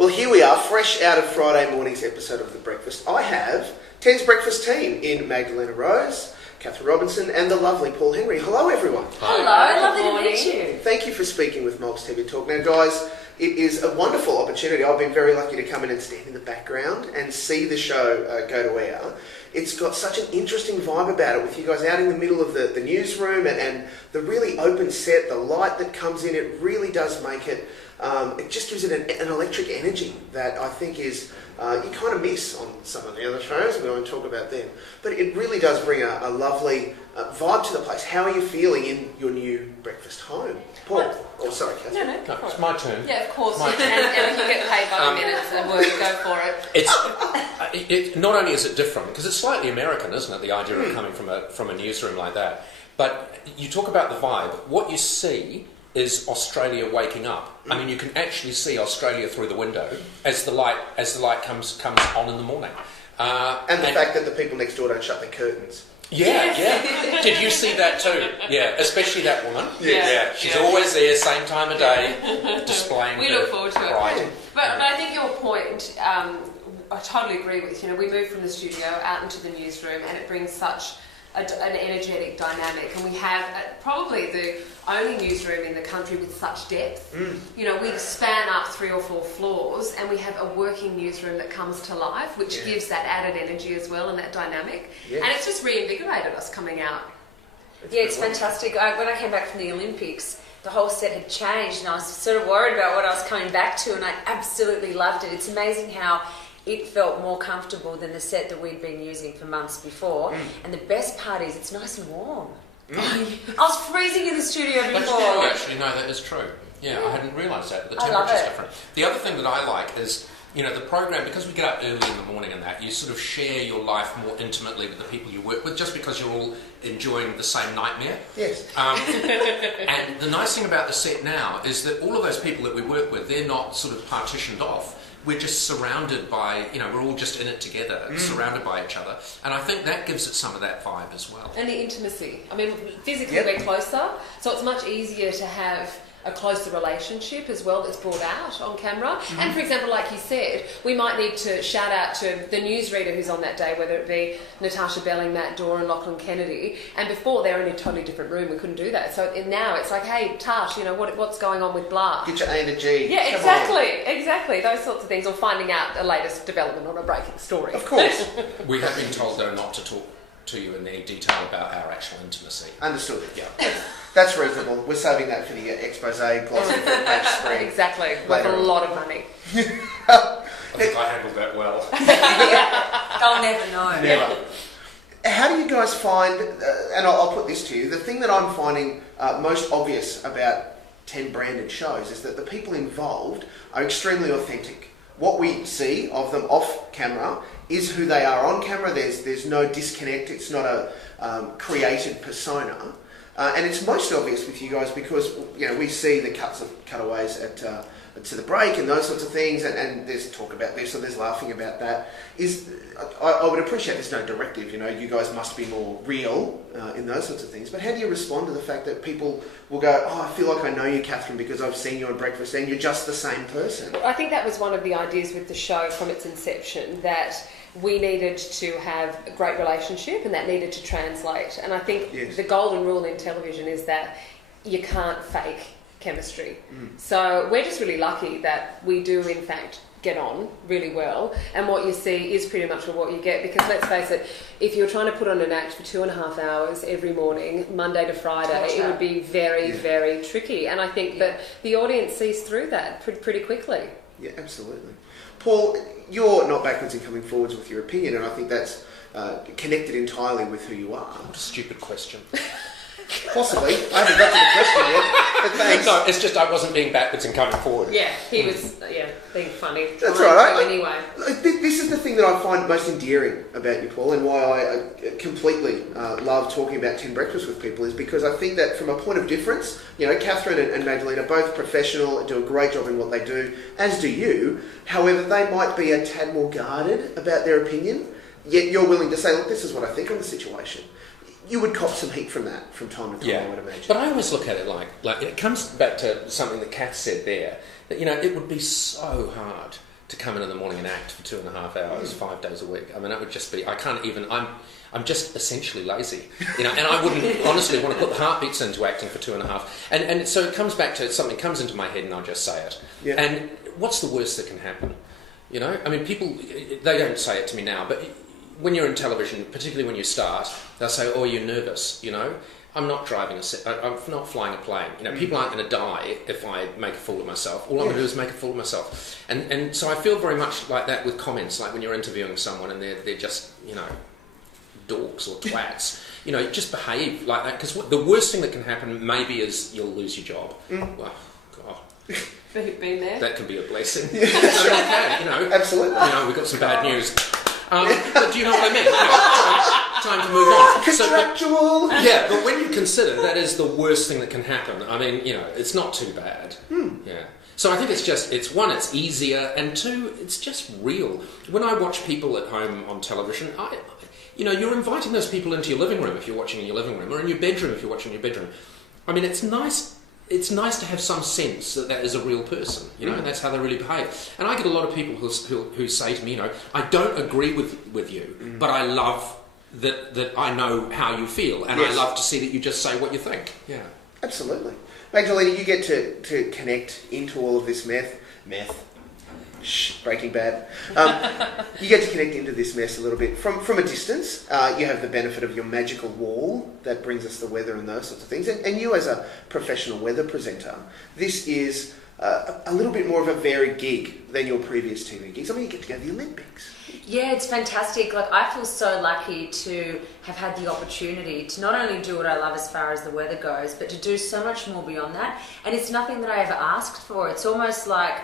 Well, here we are, fresh out of Friday morning's episode of The Breakfast. I have 10's breakfast team in Magdalena Roze, Kathryn Robinson, and the lovely Paul Henry. Hello, everyone. Hello, lovely to meet you. Thank you for speaking with MolksTVTalk. Now, guys, it is a wonderful opportunity. I've been very lucky to come in and stand in the background and see the show go to air. It's got such an interesting vibe about it with you guys out in the middle of the newsroom and the really open set, the light that comes in. It really does make it, it just gives it an electric energy that I think is, you kind of miss on some of the other shows. We won't talk about them. But it really does bring a lovely vibe to the place. How are you feeling in your new breakfast home? Paul? Oh, sorry, Kathryn. No, it's my turn. Yeah, of course. And if you get paid by the minute and work, go for it. It's not only is it different, because it's slightly American, isn't it, the idea of coming from a newsroom like that. But you talk about the vibe. What you see is Australia waking up. I mean, you can actually see Australia through the window as the light comes on in the morning. And the fact that the people next door don't shut their curtains. Yeah. Did you see that too? Yeah, especially that woman. Yeah. She's always there, same time of day, displaying. We look forward to it. But I think your point, I totally agree with. You know, we moved from the studio out into the newsroom, and it brings such an energetic dynamic, and we have probably the only newsroom in the country with such depth. You know, we span up 3 or 4 floors, and we have a working newsroom that comes to life, which gives that added energy as well and that dynamic. And it's just reinvigorated us coming out. It's fantastic. When I came back from the Olympics, the whole set had changed, and I was sort of worried about what I was coming back to, and I absolutely loved it. It's amazing how it felt more comfortable than the set that we'd been using for months before. And the best part is it's nice and warm. I was freezing in the studio before. That's true, actually. No, that is true. Yeah, I hadn't realised that. The temperature's different. The other thing that I like is, you know, the program, because we get up early in the morning and that, you sort of share your life more intimately with the people you work with, just because you're all enjoying the same nightmare. Yes. And the nice thing about the set now is that all of those people that we work with, they're not sort of partitioned off. We're just surrounded by, you know, we're all just in it together, surrounded by each other. And I think that gives it some of that vibe as well. And the intimacy. I mean, physically we're closer, so it's much easier to have a closer relationship as well that's brought out on camera. And for example, like you said, we might need to shout out to the newsreader who's on that day, whether it be Natasha Belling, Matt Dorr and Lachlan Kennedy. And before, they're in a totally different room. We couldn't do that. So now it's like, hey, Tash, you know, what's going on with blah? Get your A to G. Yeah, exactly. Those sorts of things. Or finding out the latest development on a breaking story. Of course. We have been told, though, not to talk to you in any detail about our actual intimacy. Understood. Yeah. That's reasonable. We're saving that for the expose glossy front page screen. Exactly. With a lot of money. I think I handled that well. I'll never know. Never. How do you guys find, and I'll put this to you, the thing that I'm finding most obvious about 10 branded shows is that the people involved are extremely authentic. What we see of them off camera is who they are on camera. There's no disconnect. It's not a created persona. And it's most obvious with you guys because, you know, we see the cutaways to the break and those sorts of things, and there's talk about this, or there's laughing about that. I would appreciate there's no directive, you know, you guys must be more real in those sorts of things, but how do you respond to the fact that people will go, oh, I feel like I know you, Kathryn, because I've seen you on Breakfast and you're just the same person? I think that was one of the ideas with the show from its inception, that we needed to have a great relationship and that needed to translate. And I think the golden rule in television is that you can't fake chemistry. So we're just really lucky that we do in fact get on really well, and what you see is pretty much what you get, because let's face it, if you're trying to put on an act for 2.5 hours every morning, Monday to Friday, it would be very, very tricky. And I think that the audience sees through that pretty quickly. Yeah, absolutely. Paul, you're not backwards in coming forwards with your opinion, and I think that's connected entirely with who you are. What a stupid question. Possibly. I haven't got to the question yet, but thanks. No, it's just I wasn't being backwards and coming forward. Yeah, he was being funny. That's right. Anyway. This is the thing that I find most endearing about you, Paul, and why I completely love talking about 10 Breakfast with people, is because I think that from a point of difference, you know, Kathryn and Magdalena are both professional, do a great job in what they do, as do you. However, they might be a tad more guarded about their opinion, yet you're willing to say, look, this is what I think on the situation. You would cop some heat from that from time to time, I would imagine. But I always look at it like it comes back to something that Kath said there, that, you know, it would be so hard to come in the morning and act for 2.5 hours, 5 days a week. I mean, that would just be, I can't even, I'm just essentially lazy, and I wouldn't honestly want to put the heartbeats into acting for 2.5. And so it comes back to, something comes into my head and I'll just say it. Yeah. And what's the worst that can happen? I mean, people, they don't say it to me now, but when you're in television, particularly when you start, they'll say, oh, you're nervous, I'm not driving I'm not flying a plane. People aren't going to die if I make a fool of myself. All I'm going to do is make a fool of myself. And so I feel very much like that with comments, like when you're interviewing someone and they're just, dorks or twats. Just behave like that, because the worst thing that can happen maybe is you'll lose your job. Well, God. Been there. That can be a blessing. It's okay, Absolutely. We've got some bad news. But do you know what I mean? Time to move on. Contractual. But when you consider that is the worst thing that can happen, I mean, it's not too bad. Yeah. So I think it's one, it's easier, and two, it's just real. When I watch people at home on television, you're inviting those people into your living room if you're watching in your living room, or in your bedroom if you're watching in your bedroom. I mean, it's nice. It's nice to have some sense that is a real person, and that's how they really behave. And I get a lot of people who say to me, I don't agree with you, but I love that I know how you feel, and I love to see that you just say what you think. Yeah, absolutely. Magdalena, you get to connect into all of this meth. Breaking Bad. You get to connect into this mess a little bit from a distance. You have the benefit of your magical wall that brings us the weather and those sorts of things. And you as a professional weather presenter, this is a little bit more of a varied gig than your previous TV gigs. I mean, you get to go to the Olympics. Yeah, it's fantastic. Like, I feel so lucky to have had the opportunity to not only do what I love as far as the weather goes, but to do so much more beyond that. And it's nothing that I ever asked for. It's almost like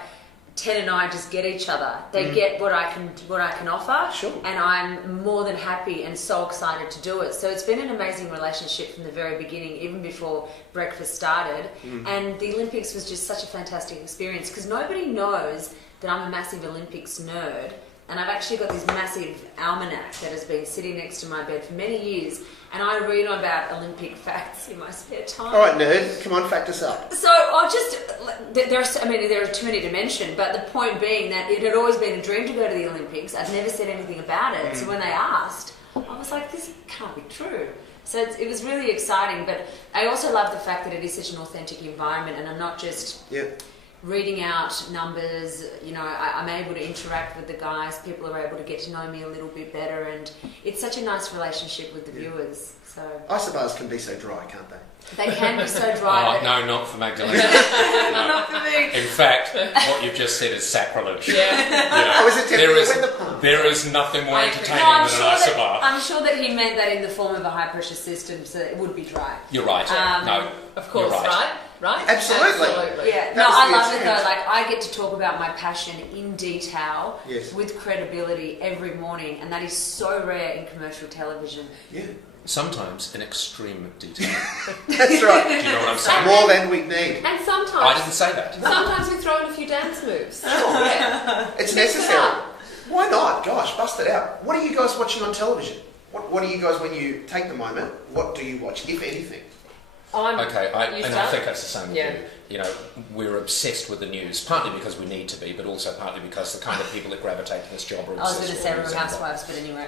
Ted and I just get each other. They get what I can offer, sure. And I'm more than happy and so excited to do it. So it's been an amazing relationship from the very beginning, even before breakfast started. And the Olympics was just such a fantastic experience, because nobody knows that I'm a massive Olympics nerd. And I've actually got this massive almanac that has been sitting next to my bed for many years, and I read about Olympic facts in my spare time. All right, nerd, come on, fact us up. So I'll just, there are too many to mention, but the point being that it had always been a dream to go to the Olympics. I'd never said anything about it, so when they asked, I was like, this can't be true. So it was really exciting, but I also love the fact that it is such an authentic environment, and I'm not just reading out numbers. I'm able to interact with the guys. People are able to get to know me a little bit better, and it's such a nice relationship with the viewers. So Isobars can be so dry, can't they? They can be so dry. Oh, no, not for Magdalena. No, not for me. In fact, what you've just said is sacrilege. I was attempting to win the pun. There is nothing more entertaining than an isobar. I'm sure that he meant that in the form of a high pressure system, so it would be dry. You're right. No, of course, you're right. Right? Absolutely. Yeah. No, I love it though. Like, I get to talk about my passion in detail with credibility every morning, and that is so rare in commercial television. Yeah. Sometimes in extreme detail. That's right. Do you know what I'm saying? More than we need. And sometimes I didn't say that. Sometimes we throw in a few dance moves. Sure. Yeah. It's necessary. Why not? Gosh, bust it out. What are you guys watching on television? What are you guys, when you take the moment, what do you watch, if anything? I think that's the same with you. We're obsessed with the news, partly because we need to be, but also partly because the kind of people that gravitate to this job are obsessed. I was going to say Real Housewives, but anyway.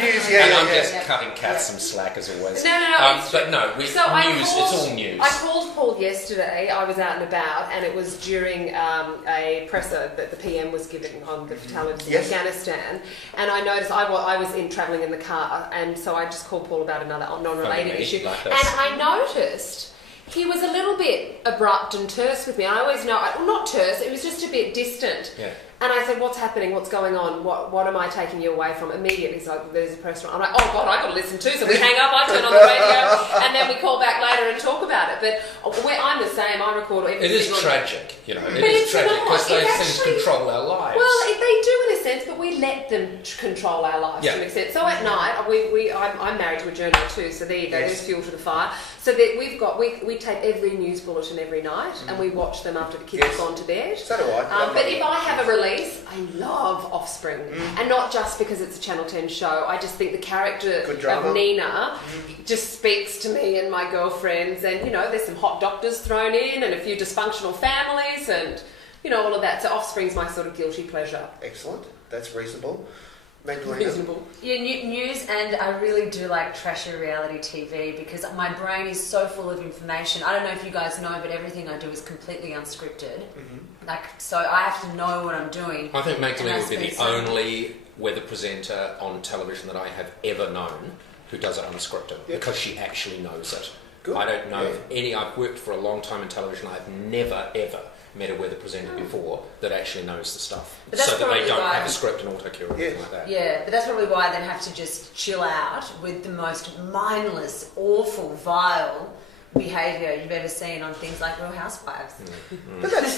News, and I'm just cutting Kath some slack as always. No. But no, it's all news. I called Paul yesterday. I was out and about, and it was during a presser that the PM was giving on the fatalities in Afghanistan. And I noticed I was travelling in the car, and so I just called Paul about another non-related issue. And I noticed he was a little bit abrupt and terse with me. I always know, not terse, it was just a bit distant. Yeah. And I said, what's happening? What's going on? What am I taking you away from? Immediately, he's like, there's a press run. I'm like, oh, God, I've got to listen too. So we hang up, I turn on the radio, and then we call back later and talk about it. But I'm the same. I record every It is tragic, It is tragic because those things control our lives. Well, they do in a sense, but we let them control our lives to an extent. So at night, I'm married to a journalist too, so there you go, there's fuel to the fire. So that we tape every news bulletin every night, and we watch them after the kids have gone to bed. So do I. But if I have a release, I love Offspring, and not just because it's a Channel 10 show. I just think the character of Nina just speaks to me and my girlfriends, and there's some hot doctors thrown in and a few dysfunctional families, and all of that. So Offspring's my sort of guilty pleasure. Excellent. That's reasonable. Magdalena? Reasonable. Yeah, news, and I really do like trashy reality TV because my brain is so full of information. I don't know if you guys know, but everything I do is completely unscripted. So I have to know what I'm doing. I think Magdalena would be the only weather presenter on television that I have ever known who does it unscripted because she actually knows it. Good. I don't know of any. I've worked for a long time in television. I've never ever met a weather presenter before that actually knows the stuff, so that they don't have a script and auto-cue or anything like that. Yeah, but that's probably why I then have to just chill out with the most mindless, awful, vile behaviour you've ever seen on things like Real Housewives. But that's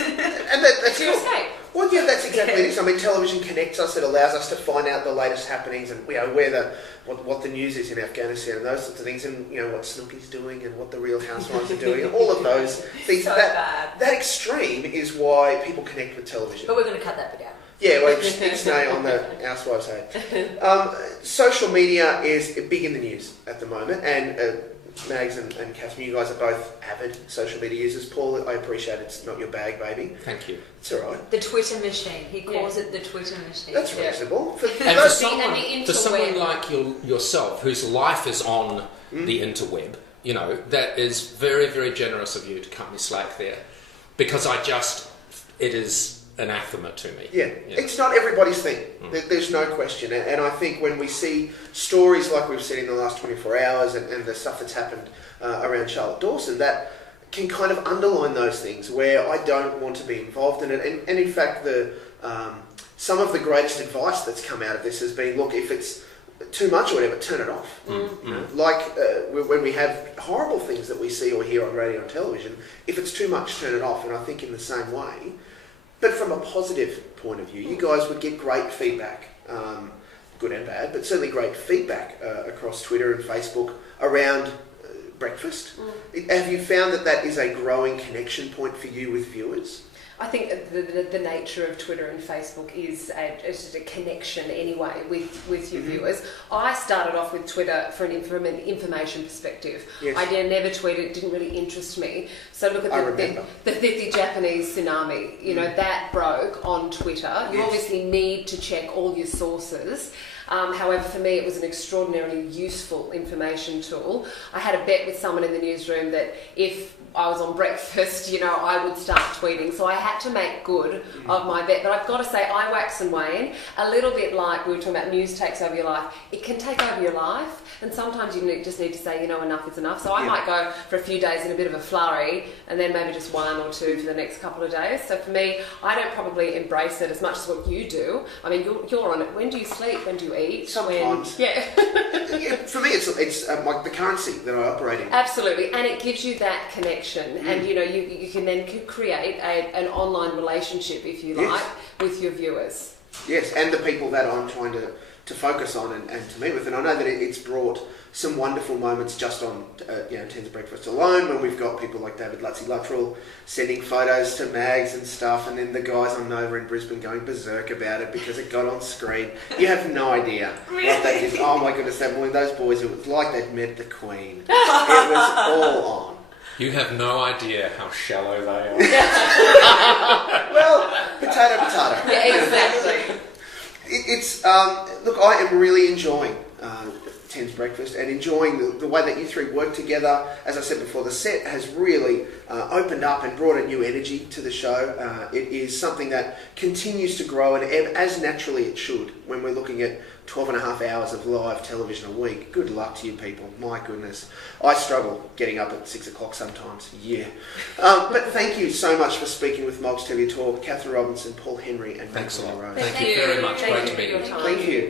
your escape. Well, yeah, that's exactly it. I mean, television connects us. It allows us to find out the latest happenings and where what the news is in Afghanistan and those sorts of things, and what Snooki's doing and what the Real Housewives are doing, and all of those things. So bad. That extreme is why people connect with television. But we're going to cut that bit out. Yeah, well, ixnay on the Housewives' head. Social media is big in the news at the moment, and Mags and Kathryn, you guys are both avid social media users. Paul, I appreciate it's not your bag, baby. Thank you. It's all right. The Twitter machine. He calls it the Twitter machine. That's reasonable. And for someone like yourself, whose life is on the interweb, that is very, very generous of you to cut me slack there, because it is anathema to me. Yeah, it's not everybody's thing. There's no question. And I think when we see stories like we've seen in the last 24 hours and the stuff that's happened around Charlotte Dawson, that can kind of underline those things where I don't want to be involved in it. And in fact, some of the greatest advice that's come out of this has been, look, if it's too much or whatever, turn it off. Like when we have horrible things that we see or hear on radio and television, if it's too much, turn it off. And I think in the same way, but from a positive point of view, you guys would get great feedback, good and bad, but certainly great feedback across Twitter and Facebook around breakfast. Have you found that is a growing connection point for you with viewers? I think the nature of Twitter and Facebook is just a connection anyway with your viewers. I started off with Twitter from an information perspective. Yes. I never tweeted, it didn't really interest me. So look at the Japanese tsunami, that broke on Twitter. You obviously need to check all your sources. However, for me, it was an extraordinarily useful information tool. I had a bet with someone in the newsroom that if I was on breakfast, I would start tweeting. So I had to make good of my bet. But I've got to say, I wax and wane. A little bit like we were talking about news takes over your life. It can take over your life. And sometimes you just need to say, enough is enough. So I might go for a few days in a bit of a flurry and then maybe just one or two for the next couple of days. So for me, I don't probably embrace it as much as what you do. I mean, you're on it. When do you sleep? When do you eat? Sometimes. For me, it's like the currency that I operate in. Absolutely. And it gives you that connection. And you can then create an online relationship, if you like, with your viewers. Yes, and the people that I'm trying to focus on and to meet with. And I know that it's brought some wonderful moments just on 10's Breakfast alone, when we've got people like David Luttrell sending photos to Mags and stuff, and then the guys on Nova in Brisbane going berserk about it because it got on screen. You have no idea what they did. Oh my goodness, those boys, it was like they'd met the Queen. It was all on. You have no idea how shallow they are. Well, potato. Yeah, exactly. Look, I am really enjoying 10's Breakfast and enjoying the way that you three work together. As I said before, the set has really opened up and brought a new energy to the show. It is something that continues to grow, and as naturally it should when we're looking at 12 and a half hours of live television a week. Good luck to you people. My goodness. I struggle getting up at 6 o'clock sometimes. Yeah. But thank you so much for speaking with MolksTVTalk. Kathryn Robinson, Paul Henry and Magdalena Roze. Thank you very much. Great to meet you. Thank you.